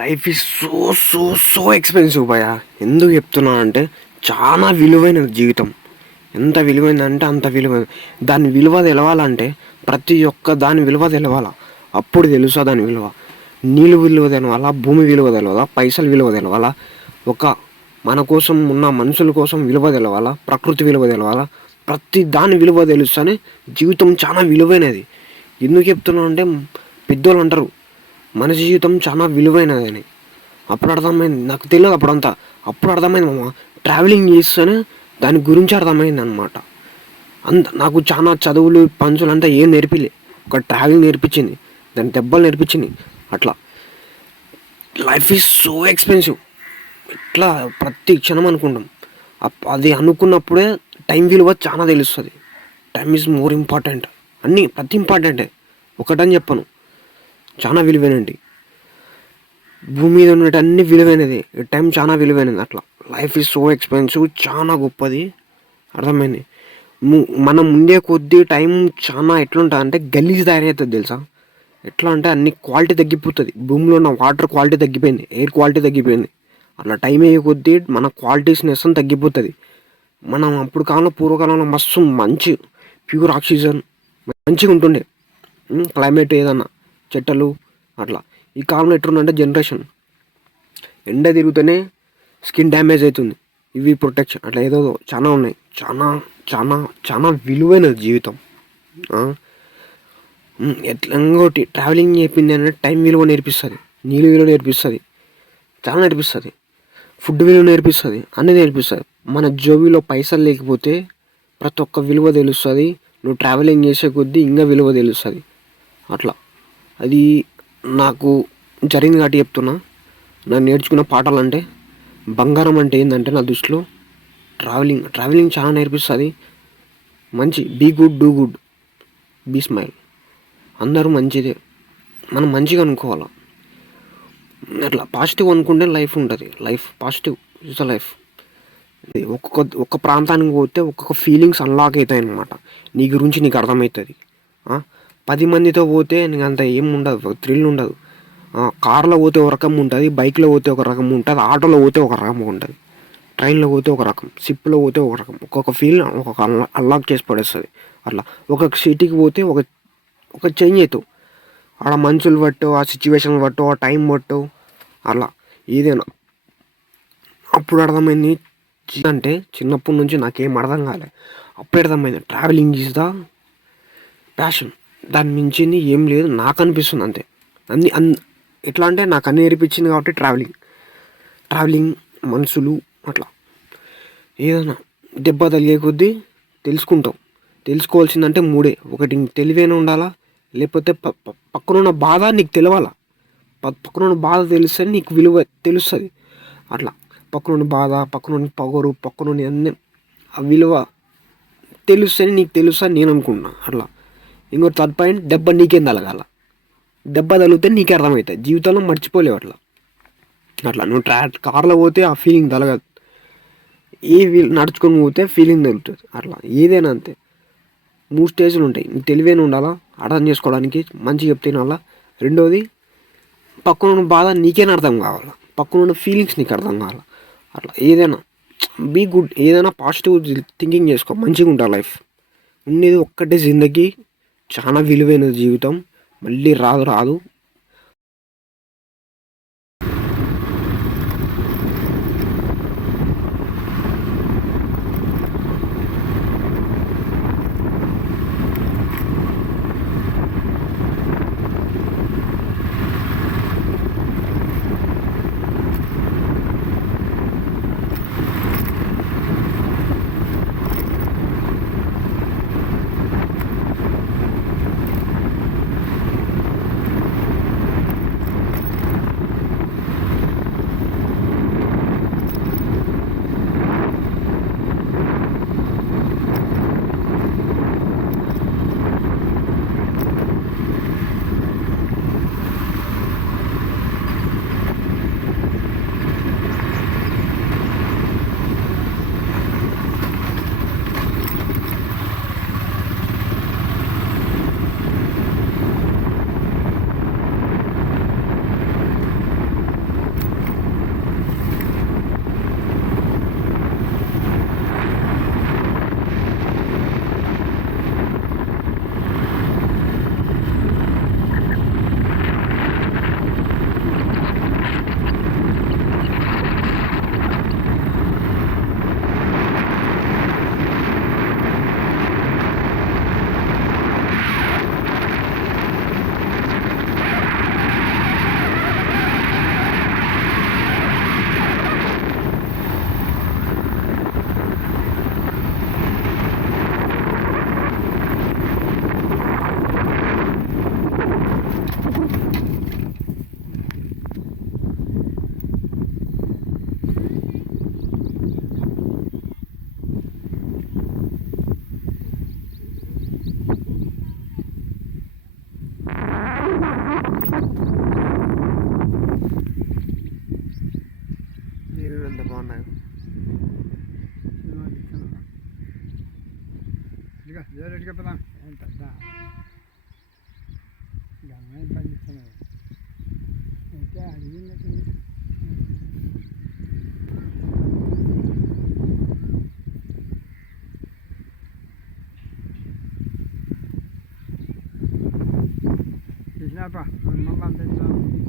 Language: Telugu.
Life is so so so expensive భయ. ఎందుకు చెప్తున్నా అంటే చాలా విలువైనది జీవితం. ఎంత విలువైందంటే అంత విలువైన. దాని విలువ తెలవాలంటే ప్రతి ఒక్క దాని విలువ తెలవాల. అప్పుడు తెలుసా దాని విలువ. నీళ్ళు విలువ తెలవాలా, భూమి విలువ తెలవాలా, పైసలు విలువ తెలవాలా, ఒక మన కోసం ఉన్న మనుషుల కోసం విలువ తెలవాలా, ప్రకృతి విలువ తెలవాలా. ప్రతి దాని విలువ తెలుస్తేనే జీవితం చాలా విలువైనది. ఎందుకు చెప్తున్నా అంటే పెద్దోళ్ళు అంటారు మనిషి జీవితం చాలా విలువైనదని. అప్పుడు అర్థమైంది, నాకు తెలియదు అప్పుడంతా. అప్పుడు అర్థమైంది మామ, ట్రావెలింగ్ చేస్తేనే దాని గురించి అర్థమైంది అనమాట. నాకు చాలా చదువులు పంచులు అంతా ఏం నేర్పిలే, ఒక ట్రావెలింగ్ నేర్పించింది, దాని దెబ్బలు నేర్పించింది. అట్లా లైఫ్ ఈజ్ సో ఎక్స్పెన్సివ్. ఇట్లా ప్రతి క్షణం అనుకుంటాం. అది అనుకున్నప్పుడే టైం విలువ చాలా తెలుస్తుంది. Time is more important. అన్నీ ప్రతి ఇంపార్టెంటే, ఒకటని చెప్పను, చాలా విలువైనది. భూమి మీద ఉన్నట్టు అన్ని విలువైనది, టైం చాలా విలువైనది. అట్లా లైఫ్ ఈజ్ సో ఎక్స్పెన్సివ్, చాలా గొప్పది. అర్థమైంది. మనం ఉండే కొద్దీ టైం చాలా ఎట్లుంటుంది అంటే గలీజ్ తయారవుతుంది తెలుసా. ఎట్లా అంటే అన్ని క్వాలిటీ తగ్గిపోతుంది. భూమిలో ఉన్న వాటర్ క్వాలిటీ తగ్గిపోయింది, ఎయిర్ క్వాలిటీ తగ్గిపోయింది. అట్లా టైం అయ్యే కొద్దీ మన క్వాలిటీస్నెస్ అని తగ్గిపోతుంది. మనం అప్పుడు కాలంలో పూర్వకాలంలో మస్తు మంచి ప్యూర్ ఆక్సిజన్ మంచిగా ఉంటుండే. క్లైమేట్ ఏదన్నా చెట్టలు అట్లా. ఈ కాలంలో ఎట్లుందంటే జనరేషన్ ఎండ తిరుగుతూనే స్కిన్ డ్యామేజ్ అవుతుంది, ఇవి ప్రొటెక్షన్ అట్లా ఏదో చాలా ఉన్నాయి. చాలా చాలా చాలా విలువైనది జీవితం. ఎట్లా ఇంకోటి ట్రావెలింగ్ చెప్పింది అంటే టైం విలువ నేర్పిస్తుంది, నీళ్ళు విలువ నేర్పిస్తుంది, చాలా నేర్పిస్తుంది, ఫుడ్ విలువ నేర్పిస్తుంది, అన్నీ నేర్పిస్తుంది. మన జోబీలో పైసలు లేకపోతే ప్రతి ఒక్క విలువ తెలుస్తుంది. నువ్వు ట్రావెలింగ్ చేసే కొద్దీ ఇంకా విలువ తెలుస్తుంది. అట్లా అది నాకు జరిగింది కాబట్టి చెప్తున్నా. నేను నేర్చుకున్న పాఠాలు అంటే బంగారం అంటే ఏంటంటే నా దృష్టిలో ట్రావెలింగ్ చాలా నేర్పిస్తుంది. మంచి be good, do good, be smile. అందరూ మంచిదే, మనం మంచిగా అనుకోవాలి. అట్లా పాజిటివ్ అనుకుంటే లైఫ్ ఉంటుంది. Life positive is the life. ఒక్క ప్రాంతానికి పోతే ఒక్కొక్క ఫీలింగ్స్ అన్లాక్ అవుతాయి అన్నమాట. నీ గురించి నీకు అర్థమవుతుంది. 10 మందితో పోతే నీకు అంత ఏం ఉండదు, థ్రిల్ ఉండదు. కార్లో పోతే ఒక రకం ఉంటుంది, బైక్లో పోతే ఒక రకం ఉంటుంది, ఆటోలో పోతే ఒక రకం ఉంటుంది, ట్రైన్లో పోతే ఒక రకం, షిప్లో పోతే ఒక రకం. ఒక్కొక్క ఫీల్ ఒక్కొక్క అన్లాక్ చేసి పడేస్తుంది. అట్లా ఒక్కొక్క సిటీకి పోతే ఒక చేంజ్ అవుతావు. ఆడ మనుషులు బట్టో, ఆ సిచ్యువేషన్ బట్టో, ఆ టైం బట్టో, అలా ఏదైనా. అప్పుడు అర్థమైంది అంటే చిన్నప్పటి నుంచి నాకేం అర్థం కాలే. అప్పుడు అర్థమైంది ట్రావెలింగ్ ఈజ్ ద ప్యాషన్. దాని మించింది ఏం లేదు నాకు అనిపిస్తుంది అంతే. ఎట్లా అంటే నాకు అన్ని నేర్పించింది కాబట్టి ట్రావెలింగ్ మనుషులు అట్లా. ఏదైనా దెబ్బ తగిలే కొద్దీ తెలుసుకుంటావు. తెలుసుకోవాల్సిందంటే మూడే: ఒకటి తెలివైన ఉండాలా, లేకపోతే పక్కనున్న బాధ నీకు తెలవాలా. పక్కనున్న బాధ తెలిస్తే నీకు విలువ తెలుస్తుంది. అట్లా పక్కనున్న బాధ, పక్కనున్న పొగరు, పక్కనున్న అన్నీ ఆ విలువ తెలుస్తే నీకు తెలుస్తా నేను అనుకుంటున్నా. అట్లా ఇంకో థర్డ్ పాయింట్, దెబ్బ నీకేం తలగాల. దెబ్బ తగిలితే నీకే అర్థమవుతుంది, జీవితంలో మర్చిపోలేవు. అట్లా నువ్వు కార్లో పోతే ఆ ఫీలింగ్ తలగదు, నడుచుకొని పోతే ఫీలింగ్ తగులుతుంది. అట్లా ఏదైనా అంతే. 3 స్టేజ్లు ఉంటాయి. నీకు తెలివైన ఉండాలా, అర్థం చేసుకోవడానికి మంచిగా చెప్తే వినాలా. రెండోది, పక్కనున్న బాధ నీకేనా అర్థం కావాలా, పక్కనున్న ఫీలింగ్స్ నీకు అర్థం కావాలా. అట్లా ఏదైనా బీ గుడ్, ఏదైనా పాజిటివ్ థింకింగ్ చేసుకో, మంచిగా ఉంటా లైఫ్. ఉండేది ఒక్కటే జిందగీ, చాలా విలువైన జీవితం, మళ్ళీ రాదు. పిలుచుకెళ్తాం ఏం పెద్ద ఘనమైన పని చేస్తున్నారు అయితే అడిగినట్టు చూసినాపా మమ్మల్ని అంత